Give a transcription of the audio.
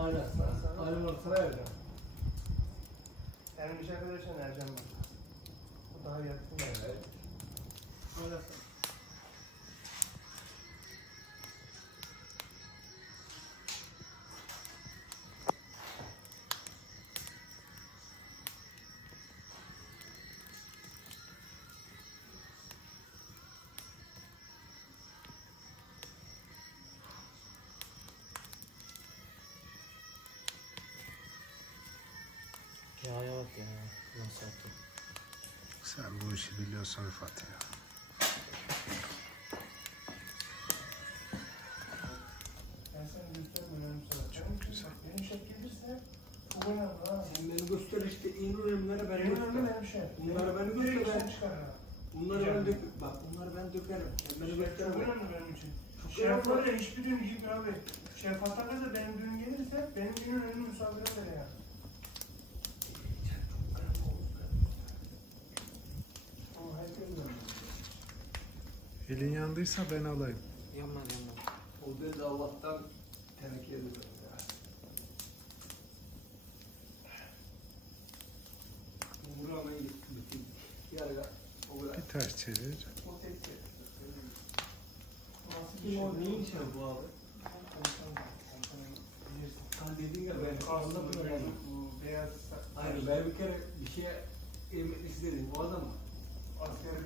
Aynen. Aynen ortasına Ercan. Benim iş arkadaşım Ercan bak. O daha yakın. Evet. Aynen. Hikaye bak ya. Nasıl yaptın? Sen bu işi biliyorsun Rıfat ya. Ben sana göstereyim önemli soru. Çok güzel. Benim şef gelirse çok önemli ha. Sen beni göster işte en önemlileri ben Benim önemli göster. benim şef. Bunları ben Direkt göster. işten çıkar ha. Bunları ben dökerim. Bak bunları ben dökerim. Sen beni Şef göster. çok önemli benim için. Çok Şef önemli. var ya hiçbir düğün gibi abi. Şef atarsa benim düğün gelirse benim düğünün önünü misafir eder ya. Ama herkes önemli. Elin yandıysa ben alayım. Yanmaz yanmaz. O dedi Allah'tan teneke edilir ya. Buğra'nın bütün yarıga o kadar. Bir ters çevir. O tek tek. Nasıl bir Kim şey? o neyin işi bu abi? Sen dediğin gibi ben anlatmıyorum. Bu beyaz. Hayır ben bir kere bir şeye emretlik dedim o adam mı? Asker